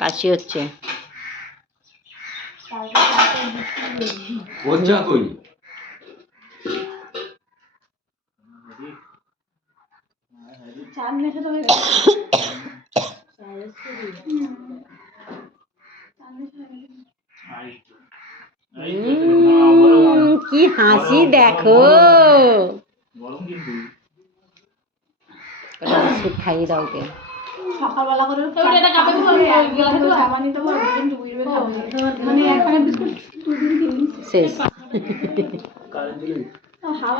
কাশি হচ্ছে। কি হাসি দেখো, বিস্কুট খাইয়ে দাও ওকে। সকালবেলা করে শেষ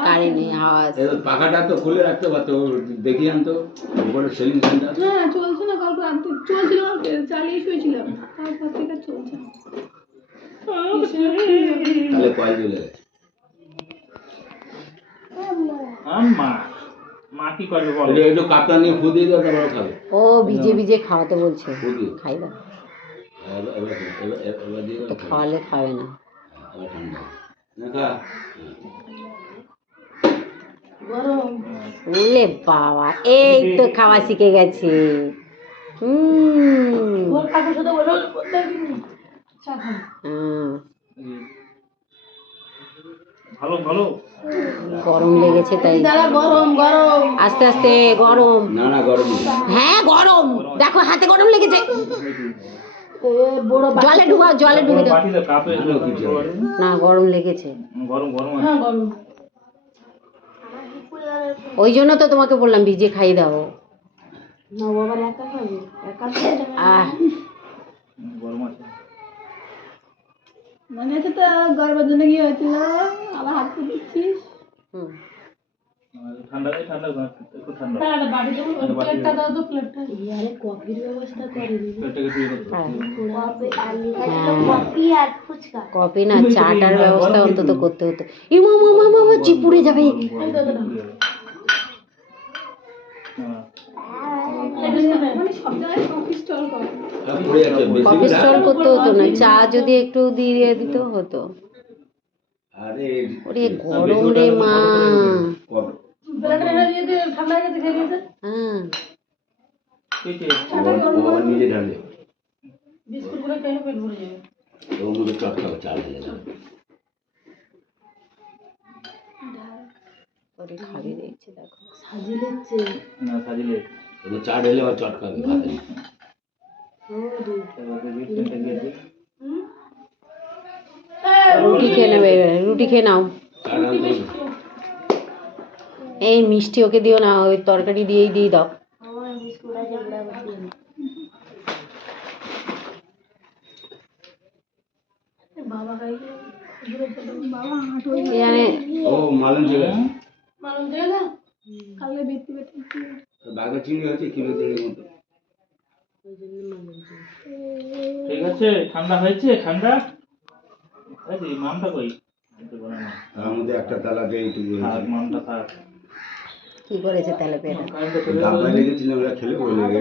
কারেন্ট হাওয়া পাখাটা তো খুলে রাখতে পারতো, দেখিলাম তো উপরে সেলিং ফ্যানটা। হ্যাঁ চলছে না, কালকে রাতে চলছিল, চালিয়ে শুয়েছিলাম, তারপর থেকে চলছে না। তাহলে কয়েল চলে গেছে। মা কি করবে বলো? একটু কাপটা নিয়ে ফু দিয়ে দাও, তারপরে খাবে। ও ভিজে ভিজে খাওয়াতে বলছে, খাই দাও। তো খাওয়ালে খাবে না। ওলে বাবা, এই তো খাওয়া শিখে গেছে। ভালো ভালো গরম লেগেছে তাই। আস্তে আস্তে গরম। না না গরম, হ্যাঁ গরম, দেখো হাতে গরম লেগেছে। জলে ডুবাও, জলে ডুবে দাও। না গরম লেগেছে, গরম গরম ওই জন্য তো তোমাকে বললাম ভিজে খাইয়ে দাও। গরম আছে। মনে আছে তো গরমের জন্য কি হয়েছিল, আবার হাত দিচ্ছিস। ঠান্ডা ঠান্ডা একটু ঠান্ডা। প্লেটটা দাও তো, প্লেটটা। আরে কফির ব্যবস্থা করেনি। কফি না, চাটার ব্যবস্থা অন্তত করতে হতো। ইমা মামা মামা জি পুড়ে যাবে। কফি স্টল করে, কফি স্টল করতে হতো না, চা যদি একটু দিয়ে দিত হতো। ওরে গরম রে মা। নিজে ঢালে বিস্কুটগুলো খেলে পেট ভরে যাবে। ওর মধ্যে চটকাও চাল ঢেলে দাও। ওরে খাবি দেখছে, দেখো সাজিলেছে না সাজিলে ওর চা ঢেলে আর চটকাবে ভাতে। রুটি খেয়ে নেবে, রুটি খেয়ে নাও। এই মিষ্টি ওকে দিও না, ওই তরকারি দিয়েই দিয়ে দাও। বাবা খাইছে, বাবা জানে ও মালন চলে গেছে। মালুম দিয়ে না কালকে বেটি বেটি বাঘা চিংড়ি হচ্ছে কিলো দেড়ের মতো। ঠিক আছে, ঠান্ডা হয়েছে, ঠান্ডা। এই মামটা কই? তার মধ্যে একটা তালাতে এইটুকু মামটা থাক। কি করেছে তেলাপিয়াটা? ডাব্বায় লেগেছিল, ওরা খেলে ওই লেগে